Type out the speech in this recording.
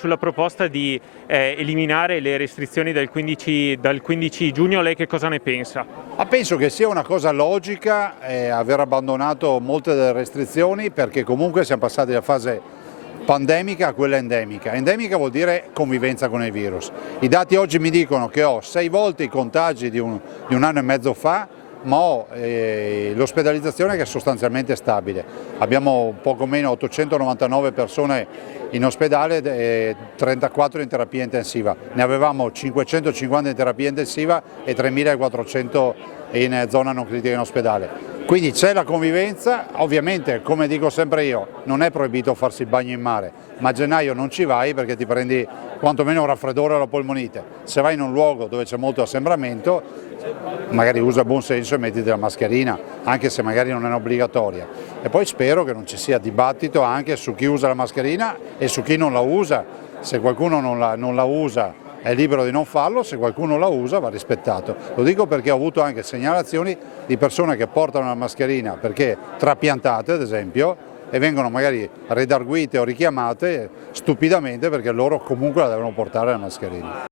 Sulla proposta di eliminare le restrizioni dal 15 giugno, lei che cosa ne pensa? Penso che sia una cosa logica aver abbandonato molte delle restrizioni, perché comunque siamo passati dalla fase pandemica a quella endemica. Endemica vuol dire convivenza con il virus. I dati oggi mi dicono che ho 6 volte i contagi di un anno e mezzo fa, ma ho l'ospedalizzazione che è sostanzialmente stabile. Abbiamo poco meno 899 persone in ospedale e 34 in terapia intensiva. Ne avevamo 550 in terapia intensiva e 3.400 in zona non critica in ospedale. Quindi c'è la convivenza, ovviamente come dico sempre io, non è proibito farsi il bagno in mare, ma a gennaio non ci vai perché ti prendi quantomeno un raffreddore o la polmonite. Se vai in un luogo dove c'è molto assembramento, magari usa buon senso e mettiti la mascherina, anche se magari non è obbligatoria. E poi spero che non ci sia dibattito anche su chi usa la mascherina e su chi non la usa. Se qualcuno non la usa è libero di non farlo, se qualcuno la usa va rispettato. Lo dico perché ho avuto anche segnalazioni di persone che portano la mascherina perché trapiantate, ad esempio, e vengono magari redarguite o richiamate stupidamente perché loro comunque la devono portare la mascherina.